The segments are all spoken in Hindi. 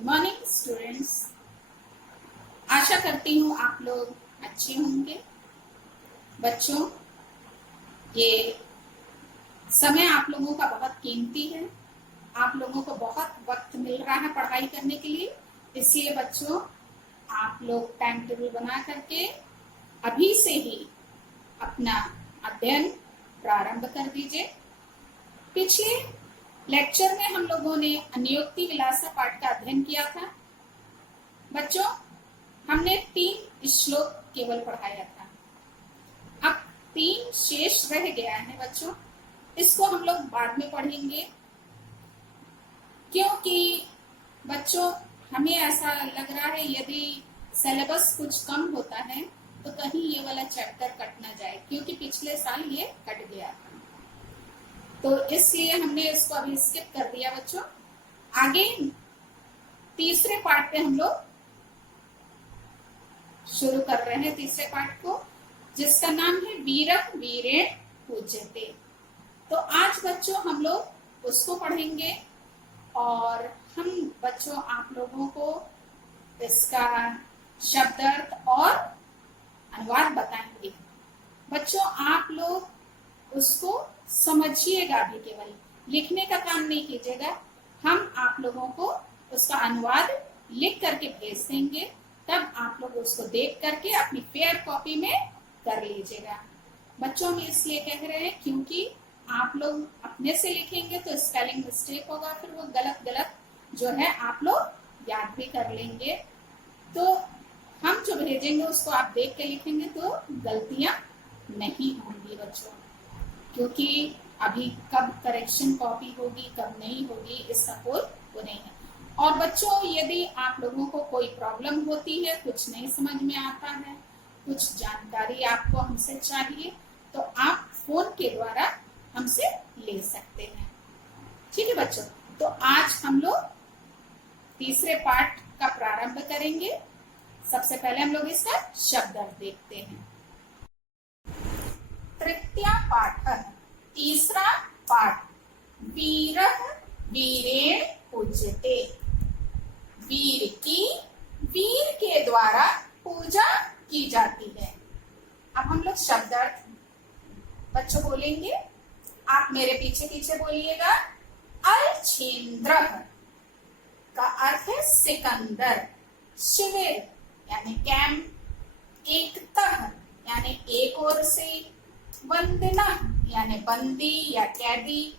Good morning students. आशा करती हूँ आप लोग अच्छे होंगे। बच्चों, ये समय आप लोगों का बहुत कीमती है। आप लोगों को बहुत वक्त मिल रहा है पढ़ाई करने के लिए, इसलिए बच्चों आप लोग टाइम टेबल बना करके अभी से ही अपना अध्ययन प्रारंभ कर दीजिए। पिछले लेक्चर में हम लोगों ने अनियोक्ति विलासा पाठ का अध्ययन किया था। बच्चों, हमने 3 श्लोक केवल पढ़ाया था। अब 3 शेष रह गया है बच्चों, इसको हम लोग बाद में पढ़ेंगे, क्योंकि बच्चों हमें ऐसा लग रहा है यदि सिलेबस कुछ कम होता है तो कहीं ये वाला चैप्टर कट ना जाए, क्योंकि पिछले साल ये कट गया था, तो इसलिए हमने इसको अभी स्किप कर दिया। बच्चों आगे तीसरे पार्ट पे हम लोग शुरू कर रहे हैं, तीसरे पार्ट को, जिसका नाम है वीरः वीरेण पूज्यते। तो आज बच्चों हम लोग उसको पढ़ेंगे और हम बच्चों आप लोगों को इसका शब्दार्थ और अनुवाद बताएंगे। बच्चों आप लोग उसको समझिएगा, भी केवल लिखने का काम नहीं कीजिएगा। हम आप लोगों को उसका अनुवाद लिख करके भेज देंगे, तब आप लोग उसको देख करके अपनी फेयर कॉपी में कर लीजिएगा। बच्चों हम इसलिए कह रहे हैं क्योंकि आप लोग अपने से लिखेंगे तो स्पेलिंग मिस्टेक होगा, फिर वो गलत गलत जो है आप लोग याद भी कर लेंगे। तो हम जो भेजेंगे उसको आप देख के लिखेंगे तो गलतियां नहीं होंगी बच्चों, क्योंकि अभी कब करेक्शन कॉपी होगी कब नहीं होगी इसका कोई वो नहीं है। और बच्चों यदि आप लोगों को कोई प्रॉब्लम होती है, कुछ नहीं समझ में आता है, कुछ जानकारी आपको हमसे चाहिए, तो आप फोन के द्वारा हमसे ले सकते हैं। ठीक है बच्चों, तो आज हम लोग तीसरे पार्ट का प्रारंभ करेंगे। सबसे पहले हम लोग इसका शब्दार्थ देखते हैं। तृतीय पाठ, तीसरा पाठ, वीरः वीरेण पूज्यते। वीर की वीर के द्वारा पूजा की जाती है। अब हम लोग शब्दार्थ बच्चों बोलेंगे, आप मेरे पीछे पीछे बोलिएगा। अलछेन्द्र का अर्थ है सिकंदर, शिविर यानी कैंप, एकतः यानी एक ओर से, वंदना यानी बंदी या कैदी,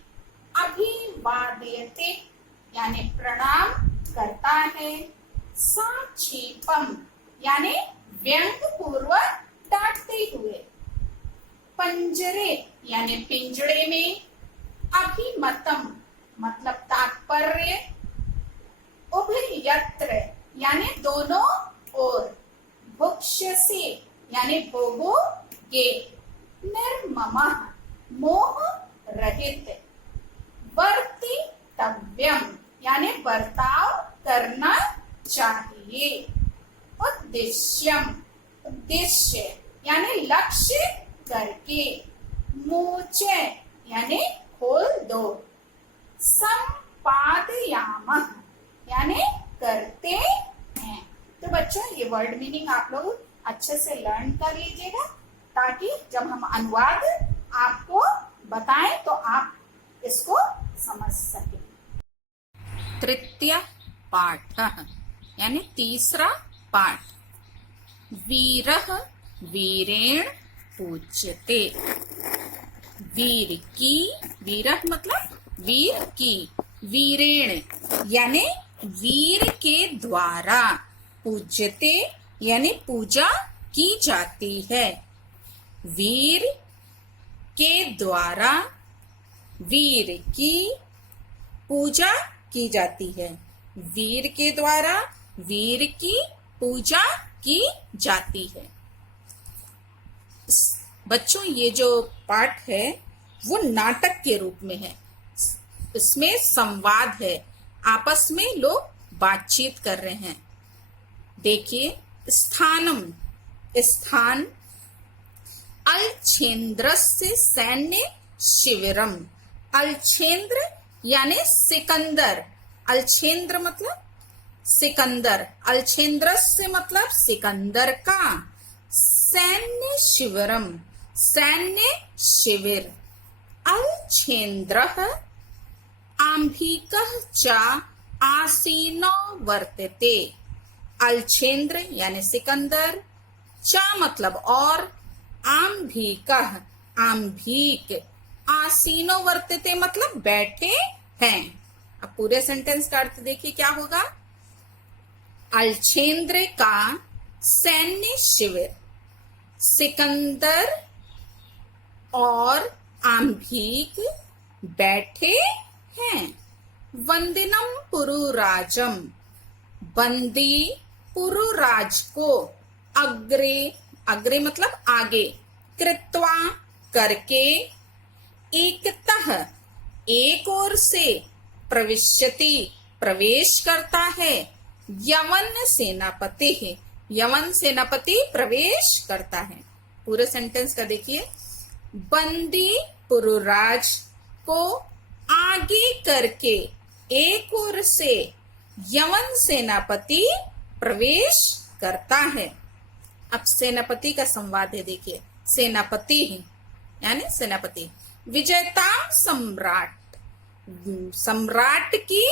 अभिवादयते यानी प्रणाम करता है, साक्षेपम यानी व्यंग पूर्वक डांटते हुए, पंजरे यानी पिंजड़े में, अभिमतम मतलब तात्पर्य, उभयत्र यानी दोनों ओर, भुक्ष्यसे यानी भोगोगे, निर्ममः मोह रहित, वर्तितव्यम यानी बर्ताव करना चाहिए, उद्देश्यम उद्देश्य यानी लक्ष्य करके, मोचे यानी खोल दो, संपादयामः यानी करते हैं। तो बच्चों ये वर्ड मीनिंग आप लोग अच्छे से लर्न कर लीजिएगा, ताकि जब हम अनुवाद आपको बताएं तो आप इसको समझ सकें। तृतीय पाठ यानी तीसरा पाठ, वीरः वीरेण पूज्यते। वीर की, वीरः मतलब वीर की, वीरेण यानी वीर के द्वारा, पूज्यते यानी पूजा की जाती है। वीर के द्वारा वीर की पूजा की जाती है। वीर के द्वारा वीर की पूजा की जाती है। बच्चों ये जो पाठ है वो नाटक के रूप में है, इसमें संवाद है, आपस में लोग बातचीत कर रहे हैं। देखिए, स्थानम स्थान, अलछेन्द्रस्य सैन्य शिविरम, अलछेन्द्र यानी सिकंदर, अलछेन्द्र मतलब सिकंदर, अलछेंद्रस से मतलब सिकंदर का। सैन्य शिविरम, सैन्य शिविर। अलछेंद्रः आंभिकः च आसीनो वर्तते। अलछेंद्र यानी सिकंदर, चा मतलब और, आंभिकः आंभिक, आसीनो वर्तते मतलब बैठे हैं। अब पूरे सेंटेंस का अर्थ देखिए क्या होगा। अलछेंद्र का सैन्य शिविर, सिकंदर और आंभिक बैठे हैं। वंदिनम पुरुराजम, बंदी पुरुराज को, अग्रे, अग्रे मतलब आगे, कृत्वा करके, एकतः एक ओर से, प्रविश्यति प्रवेश करता है, यवन सेनापति है, यवन सेनापति प्रवेश करता है। पूरे सेंटेंस का देखिए। बंदी पुरुराज को आगे करके एक ओर से यवन सेनापति प्रवेश करता है। अब सेनापति का संवाद है देखिए। सेनापति यानी सेनापति, विजयताम सम्राट, सम्राट की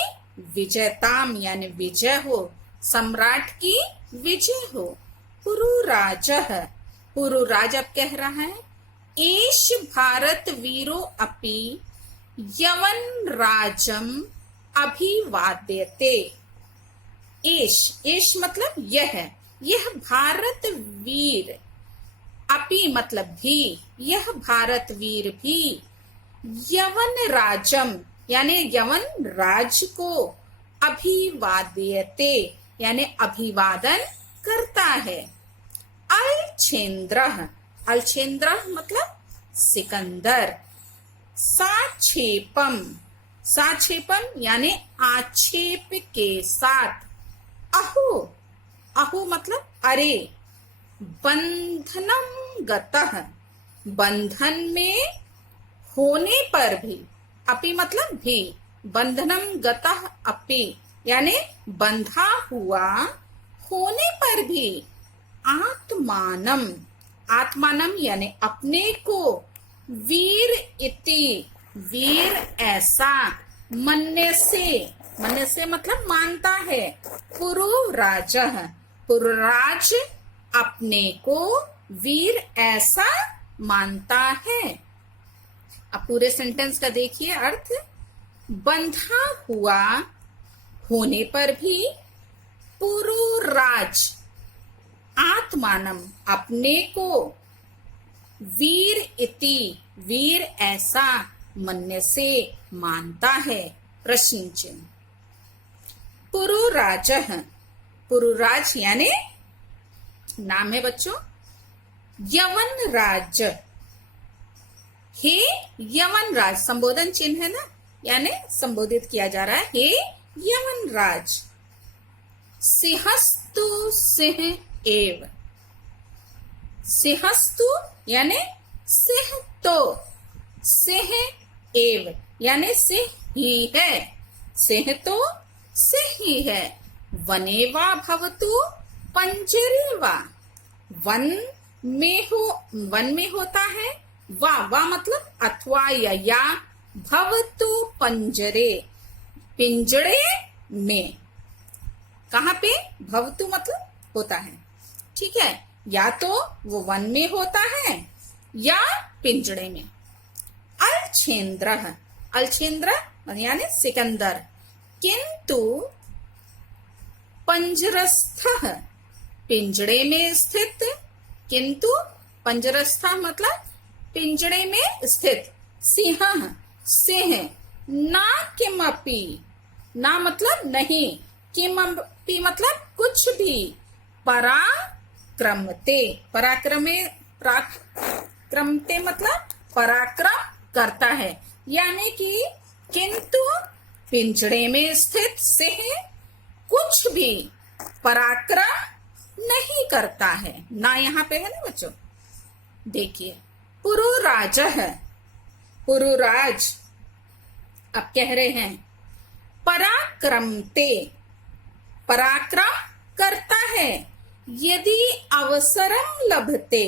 विजयताम यानी विजय हो, सम्राट की विजय हो। पुरुराजः, पुरुराज अब कह रहा है, एष भारत वीरो अपि यवन राजम अभिवाद्यते। एष, एष मतलब यह भारत वीर, अपि मतलब भी, यह भारत वीर भी, यवन राजम यानी यवन राज को, अभिवाद्यते यानी अभिवादन करता है। अलछेंद्रः, अलछेंद्रः मतलब सिकंदर। साक्षेपम, साक्षेपम यानी आक्षेप के साथ। अहो, अहो मतलब अरे। बंधनम गतः, बंधन में होने पर भी, अपि मतलब भी, बंधनम गतः अपि यानी बंधा हुआ होने पर भी। आत्मानम, आत्मानम यानी अपने को, वीर इति वीर ऐसा, मन्य से मतलब मानता है। पुरुराजः, पुरुराज अपने को वीर ऐसा मानता है। अब पूरे सेंटेंस का देखिए अर्थ। बंधा हुआ होने पर भी, पुरुराज आत्मानम अपने को, वीर इति वीर ऐसा, मन्य से मानता है। प्रश्न चिन्ह। पुरुराजः, पुरुराज यानी नाम है बच्चों। यवन राज, हे यवन राज, संबोधन चिन्ह है ना, यानी संबोधित किया जा रहा है, हे यवन राज। सिंहस्तु सिंह एव, सिंहस्तु यानी सिंह तो, सिंह एव यानी सिंह ही है, सिंह तो सिंह ही है। वनेवा भवतु पंजरे वा, वन में हो, वन में होता है, वा मतलब अथवा या, भवतु पंजरे पिंजड़े में। कहाँ पे? भवतु मतलब होता है, ठीक है, या तो वो वन में होता है या पिंजड़े में। अलछेंद्रः, अलछेंद्र यानी सिकंदर। किंतु पंजरस्थः पिंजड़े में स्थित, किंतु पंजरस्थ मतलब पिंजड़े में स्थित। सिंह सिंह, ना किमपि, ना मतलब नहीं, किमपि मतलब कुछ भी, पराक्रमते, पराक्रमते मतलब पराक्रम करता है, यानी कि किंतु पिंजड़े में स्थित सिंह कुछ भी पराक्रम नहीं करता है। ना यहाँ पे है ना बच्चों। देखिए पुरुराजः, पुरुराज अब कह रहे हैं पराक्रमते, पराक्रम करता है। यदि अवसरम लभते,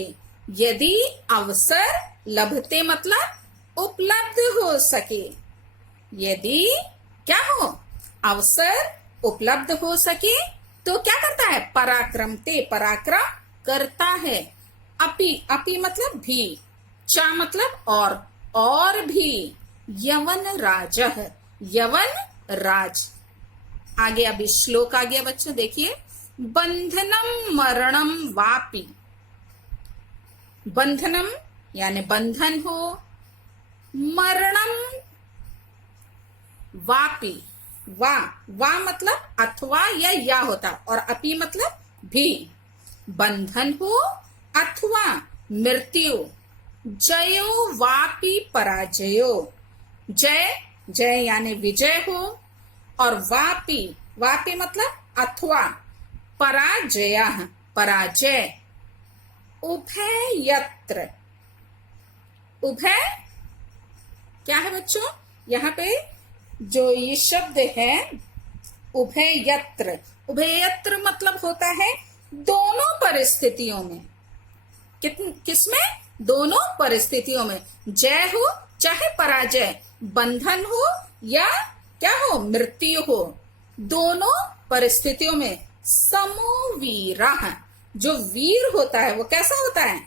यदि अवसर लभते मतलब उपलब्ध हो सके, यदि क्या हो, अवसर उपलब्ध हो सके तो क्या करता है, पराक्रमते, पराक्रम करता है। अपि, अपि मतलब भी, चा मतलब और भी। यवन राजः, यवन राज। आगे अभी श्लोक आ गया बच्चों, देखिए। बंधनम मरणम वापि, बंधनम यानी बंधन हो, मरणम वापि, वा मतलब अथवा या होता, और अपि मतलब भी। बंधन हो अथवा मृत्यु, जयो वापि पराजयो, जय, जय यानी विजय हो, और वापि, वापि मतलब अथवा, पराजय, पराजय। उभयत्र, उभय क्या है बच्चों, यहाँ पे जो ये शब्द है उभयत्र, उभयत्र मतलब होता है दोनों परिस्थितियों में। किसमें, दोनों परिस्थितियों में। जय हो चाहे पराजय, बंधन हो या क्या हो, मृत्यु हो, दोनों परिस्थितियों में। समोवीरः, जो वीर होता है वो कैसा होता है,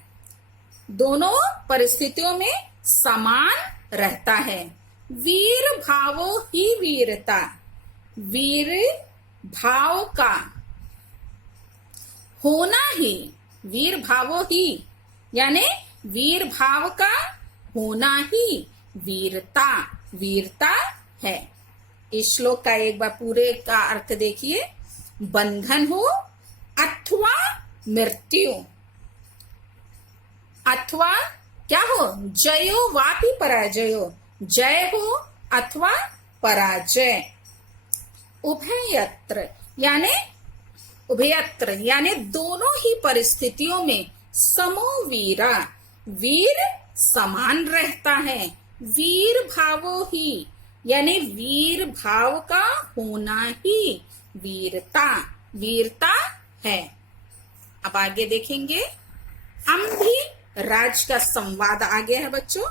दोनों परिस्थितियों में समान रहता है। वीर भावो ही वीरता, वीर भाव का होना ही, वीर भावो ही यानी वीर भाव का होना ही वीरता, वीरता है। इस श्लोक का एक बार पूरे का अर्थ देखिए। बंधन हो अथवा मृत्यु, अथवा क्या हो, जयो वापि पराजयो, जय हो अथवा पराजय। उभयत्र यानी, उभयत्र यानी दोनों ही परिस्थितियों में। समोवीरा, वीर समान रहता है। वीर भावो ही यानी वीर भाव का होना ही वीरता, वीरता है। अब आगे देखेंगे। अम्भी राज का संवाद आगे है बच्चों।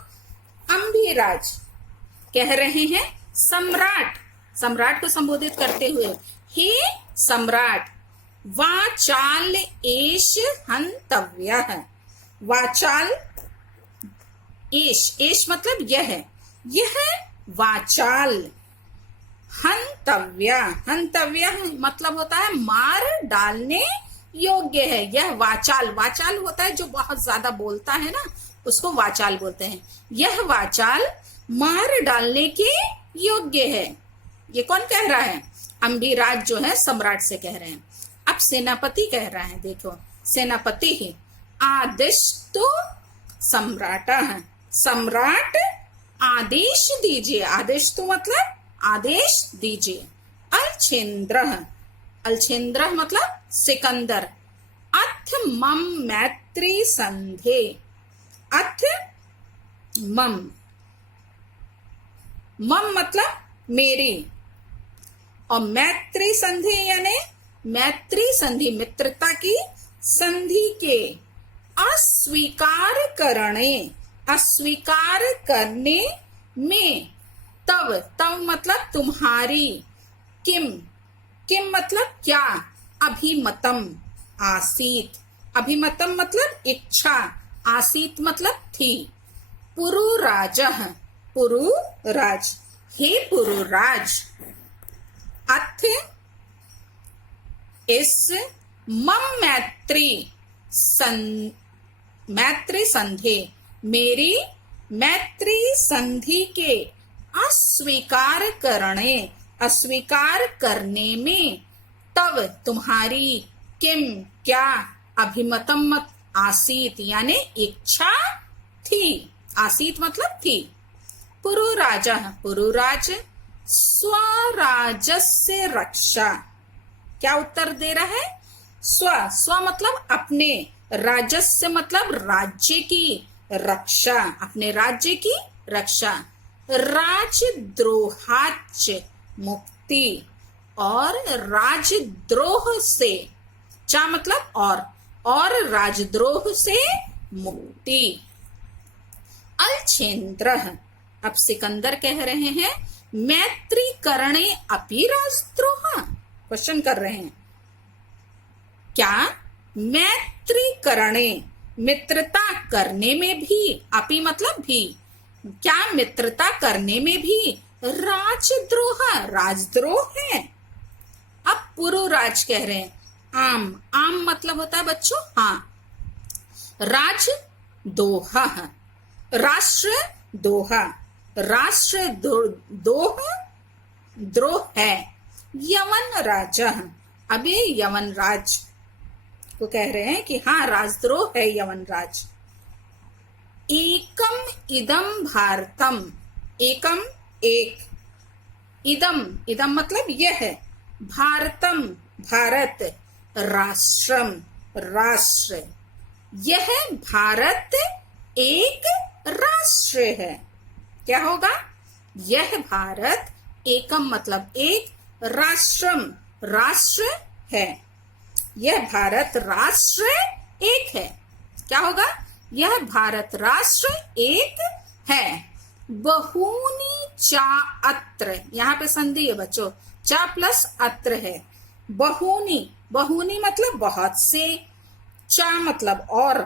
अम्भी राज कह रहे हैं सम्राट, सम्राट को संबोधित करते हुए, हे सम्राट, वाचाल एष हंतव्यः, वाचाल एष, एष मतलब यह वाचाल, हंतव्य, हंतव्य मतलब होता है मार डालने योग्य है। यह वाचाल, वाचाल होता है जो बहुत ज्यादा बोलता है ना, उसको वाचाल बोलते हैं। यह वाचाल मार डालने के योग्य है। ये कौन कह रहा है, अम्बिराज जो है सम्राट से कह रहे हैं। अब सेनापति कह रहा है, देखो सेनापति ही। आदेश तो सम्राट है, सम्राट आदेश दीजिए, आदेश तो मतलब आदेश दीजिए। अलछेन्द्र, अलछेन्द्र मतलब सिकंदर। अथ मम मैत्री संधे, अथ मम, मम मतलब मेरी, और मैत्री संधि यानी मैत्री संधि मित्रता की संधि के अस्वीकार करने, अस्वीकार करने में। तव, तव मतलब तुम्हारी, किम, किम मतलब क्या, अभिमतम आसीत, अभिमतम मतलब इच्छा, आसीत मतलब थी। पुरुराजः, पुरुराज, हे पुरुराज। अथ इस मम मैत्री मैत्री संधि, मेरी मैत्री संधि के अस्वीकार करने, अस्वीकार करने में। तब तुम्हारी, किम क्या, अभिमतम मत आसीत यानी इच्छा थी, आसीत मतलब थी। पुरुराजा, पुरुराज। स्वराजस्य रक्षा, क्या उत्तर दे रहा है, स्व, स्व मतलब अपने, राजस्य मतलब राज्य की रक्षा, अपने राज्य की रक्षा। राजद्रोहाच मुक्ति, और राजद्रोह से, चा मतलब और राजद्रोह से मुक्ति। अलछेन्द्र, अब सिकंदर कह रहे हैं मैत्री करणे अपि राजद्रोह, क्वेश्चन कर रहे हैं क्या मैत्री करणे, मित्रता करने में भी, अपि मतलब भी, क्या मित्रता करने में भी राजद्रोह, राजद्रोह है। अब पुरुराज कह रहे हैं आम मतलब होता है बच्चों हाँ, राजदोह, राष्ट्र दोहा, राष्ट्र दोह द्रोह है। यवन राजा, अब ये यवन राज को कह रहे हैं कि हाँ राजद्रोह है यवन राज। एकम इदम भारतम, एकम एक, इदम मतलब यह है, भारतम भारत, राष्ट्रम राष्ट्र, यह भारत एक राष्ट्र है। क्या होगा, यह भारत एकम मतलब एक, राष्ट्रम राष्ट्र है, यह भारत राष्ट्र एक है। क्या होगा, यह भारत राष्ट्र एक है। बहूनी चा अत्र, यहाँ पे संधि है बच्चों, चा प्लस अत्र है। बहूनी, बहूनी मतलब बहुत से, चा मतलब और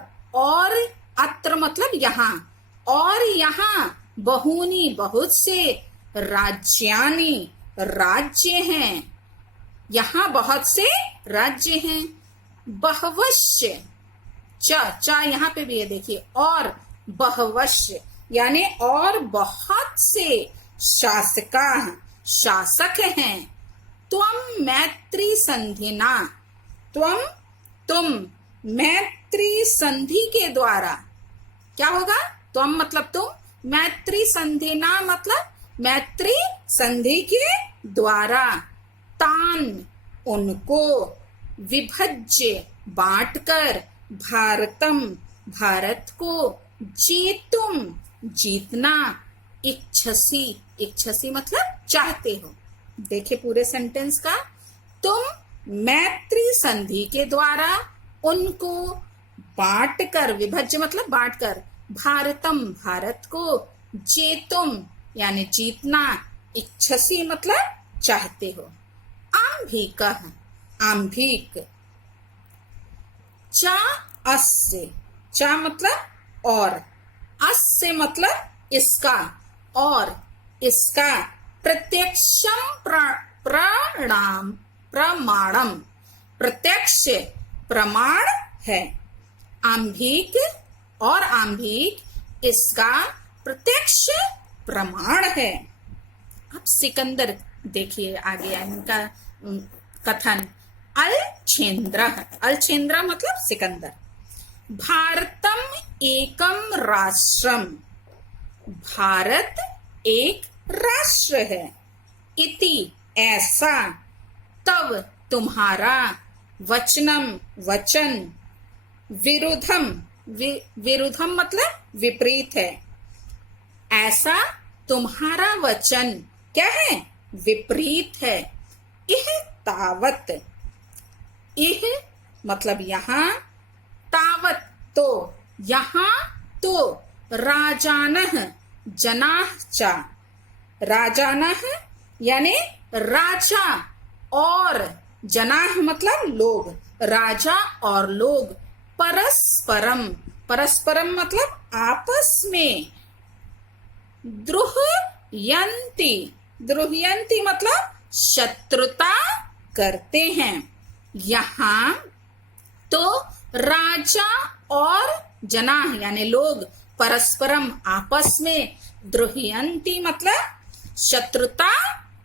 अत्र मतलब यहाँ, और यहाँ बहूनी बहुत से, राज्यानि राज्य हैं, यहाँ बहुत से राज्य हैं। बहवश्य, चा यहाँ पे भी है देखिए, और बहवश्य यानी और बहुत से शासका, शासक हैं। त्वम मैत्री संधिना, तुम मैत्री संधि के द्वारा, क्या होगा, त्वम मतलब तुम, मैत्री संधिना मतलब मैत्री संधि के द्वारा, तान उनको, विभज्य बांटकर, भारतम भारत को, जेतुम जीतना, इच्छसी, इच्छसी मतलब चाहते हो। देखिए पूरे सेंटेंस का, तुम मैत्री संधि के द्वारा उनको बांटकर, विभज्य मतलब बांटकर, भारतम भारत को, जेतुम यानी जीतना, इच्छसी मतलब चाहते हो। आम्भिक, आम्भिक, चा अस्य, चा मतलब और, अस्य मतलब इसका, और इसका, प्रत्यक्षम प्रणाम प्रमाणम, प्रत्यक्ष प्रमाण है। आम्भिक और आम्भिक इसका प्रत्यक्ष प्रमाण है। अब सिकंदर देखिए आगे इनका कथन। अलछेन्द्र, अलछेन्द्र मतलब सिकंदर। भारतम एकम राष्ट्रम, भारत एक राष्ट्र है। इति ऐसा, तव तुम्हारा, वचनम वचन, विरुद्धम विरुद्धम मतलब विपरीत है। ऐसा तुम्हारा वचन क्या है, विपरीत है। इह तावत, इह मतलब यहाँ, तावत तो यहाँ, तो राजानः जनाः च, राजानः यानी राजा, और जनाः मतलब लोग, राजा और लोग, परस्परम, परस्परम मतलब आपस में, द्रुह्यन्ति, द्रुह्यन्ति मतलब शत्रुता करते हैं। यहाँ तो राजा और जना यानी लोग परस्परम आपस में, द्रुह्यन्ति मतलब शत्रुता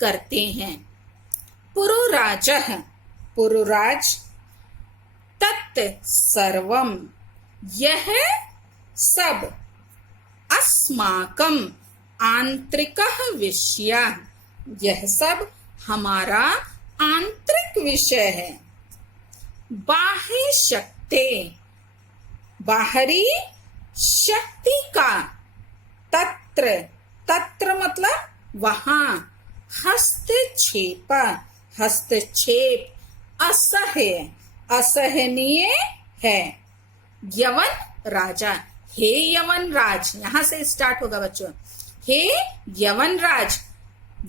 करते हैं। पुरुराजः, पुरुराज, तत् सर्वम यह सब, अस्माकम आंतरिकः विषयः यह सब हमारा आंतरिक विषय है। बाह्य शक्ति, बाहरी शक्ति का, तत्र, तत्र मतलब वहां, हस्तक्षेप, हस्तक्षेप असह्य, असहनीय है। यवन राजा, हे यवन राज, यहां से स्टार्ट होगा बच्चों। हे यवन राज,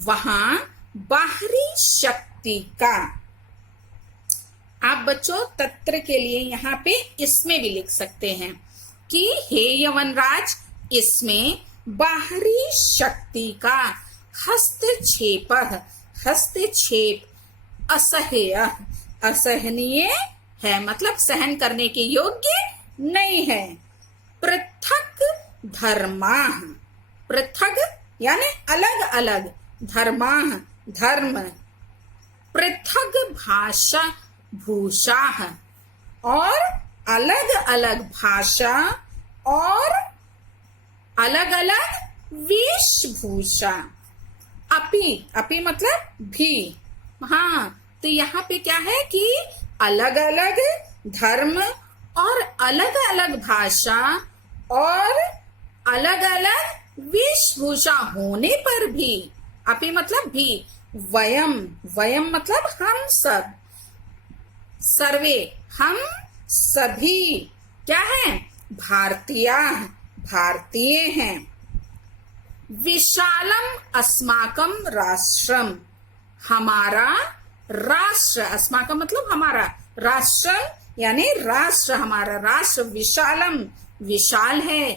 वहां बाहरी शक्ति का, आप बच्चों तत्र के लिए यहाँ पे इसमें भी लिख सकते हैं कि हे यवनराज, इसमें बाहरी शक्ति का हस्तक्षेप, हस्तक्षेप असह्य, असहनीय है, मतलब सहन करने के योग्य नहीं है। पृथक धर्मा, पृथक यानी अलग अलग, धर्मा धर्म, पृथक भाषा भूषा, और अलग अलग भाषा और अलग अलग वेशभूषा। अपि, अपि मतलब भी, हाँ, तो यहाँ पे क्या है कि अलग अलग धर्म और अलग अलग भाषा और अलग अलग वेशभूषा होने पर भी, अपि मतलब भी, वयम, वयम मतलब हम सब, सर्वे हम सभी क्या हैं, भारतीय, भारतीय हैं। विशालम अस्माकम राष्ट्रम, हमारा राष्ट्र, अस्माकम मतलब हमारा, राष्ट्र यानी राष्ट्र, हमारा राष्ट्र विशालम विशाल है।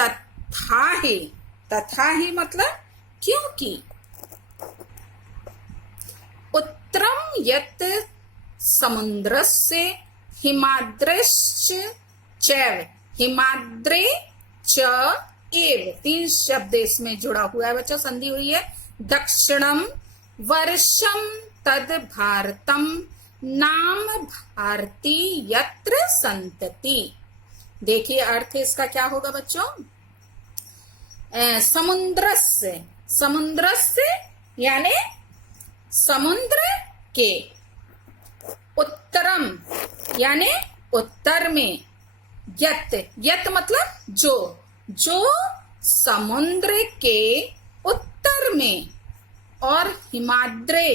तथा ही, तथा ही मतलब क्योंकि, उत्तरम यत् समुद्रस्य हिमाद्रेश्च चैव, हिमाद्रे च एव, 3 शब्द इसमें जुड़ा हुआ है बच्चों, संधि हुई है। दक्षिणम वर्षम तद भारतम नाम भारती यत्र संतति। देखिए अर्थ इसका क्या होगा बच्चों। समुद्रस्य, समुद्रस्य यानी समुद्र के, उत्तरम यानी उत्तर में, यत, यत मतलब जो, जो समुद्र के उत्तर में, और हिमाद्रे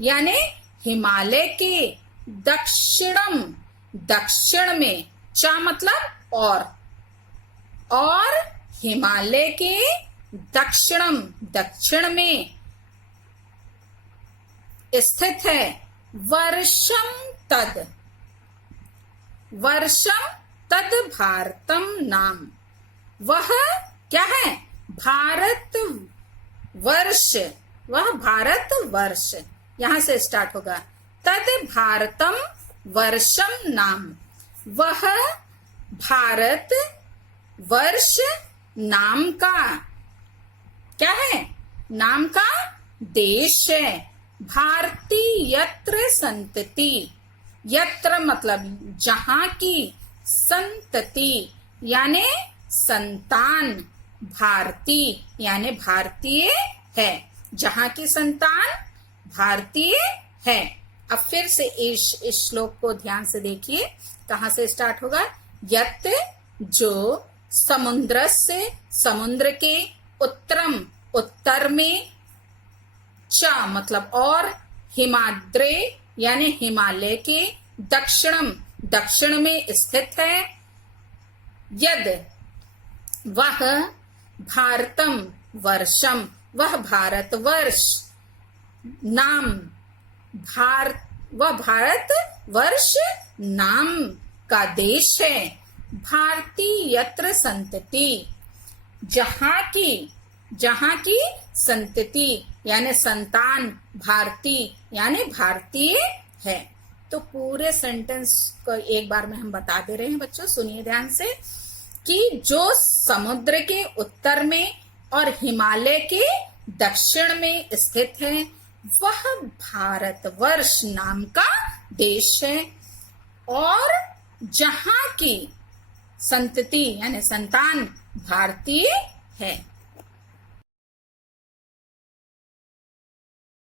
यानी हिमालय के दक्षिणम, दक्षिण में, चा मतलब और हिमालय के दक्षिणम दक्षिण में स्थित है। वर्षम तद, वर्षम तद भारतम नाम, वह क्या है, भारत वर्ष, वह भारत वर्ष, यहां से स्टार्ट होगा। तद भारतम वर्षम नाम, वह भारत वर्ष नाम का क्या है, नाम का देश है। भारती यत्र संतति, यत्र मतलब जहां की, संतति यानी संतान, भारती यानी भारतीय है, जहां की संतान भारतीय है। अब फिर से इस श्लोक को ध्यान से देखिए, कहां से स्टार्ट होगा। यत जो समुद्र से, समुद्र के, उत्तरम उत्तर में, च मतलब और, हिमाद्रे यानी हिमालय के, दक्षिणम दक्षिण में स्थित है। यद वह, भारतम वर्षम वह भारत वर्ष, नाम वह भारत वर्ष नाम का देश है। भारती यत्र संतति, जहां की संतति यानी संतान, भारती यानी भारतीय है। तो पूरे सेंटेंस को एक बार में हम बता दे रहे हैं बच्चों, सुनिए ध्यान से, कि जो समुद्र के उत्तर में और हिमालय के दक्षिण में स्थित है, वह भारतवर्ष नाम का देश है। और जहां की संतति यानी संतान भारतीय है।